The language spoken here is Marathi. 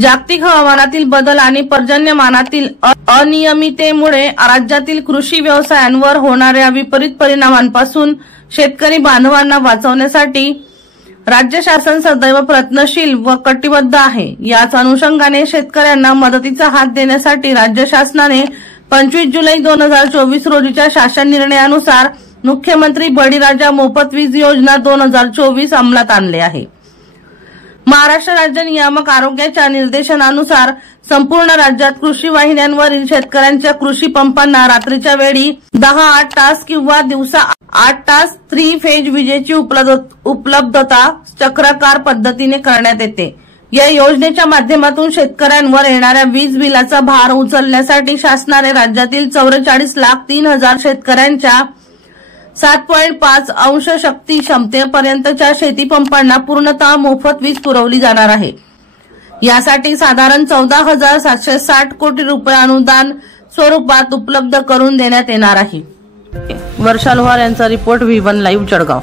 जागतिक हवामानातील बदल आणि पर्जन्यमानातील अनियमिततेमुळे राज्यातील कृषी व्यवसायांवर होणाऱ्या विपरीत परिणामांपासून शेतकरी बांधवांना वाचवण्यासाठी राज्य शासन सदैव प्रयत्नशील व कटिबद्ध आहे। याच अनुषंगाने शेतकऱ्यांना मदतीचा हात देण्यासाठी राज्य शासनाने 25 जुलै 2024 रोजीच्या शासन निर्णयानुसार मुख्यमंत्री बळीराजा मोफत वीज योजना 2024 अंमलात आणले आहे। महाराष्ट्र राज्य नियामक आयोगाच्या निर्देशनानुसार संपूर्ण राज्यात कृषी वाहिन्यांवरील शेतकऱ्यांच्या कृषी पंपांना रात्रीच्या वेळी 10-8 तास किंवा दिवसा 8 तास 3 फेज विजेची उपलब्धता चक्राकार पद्धतीने करण्यात येते। या योजनेच्या माध्यमातून शेतकऱ्यांवर येणाऱ्या वीज बिलाचा भार उचलण्यासाठी शासनाने राज्यातील 44,03,000 शेतकऱ्यांच्या 7.5 अंश शक्ती क्षमतेपर्यंतच्या शेतीपंपांना पूर्णतः मोफत वीज पुरवली जाणार आहे। यासाठी साधारण 14,760 कोटी रुपये अनुदान स्वरूपात उपलब्ध करून देण्यात येणार आहे। वर्षा लोहार यांचा रिपोर्ट V1 लाईव्ह जळगाव।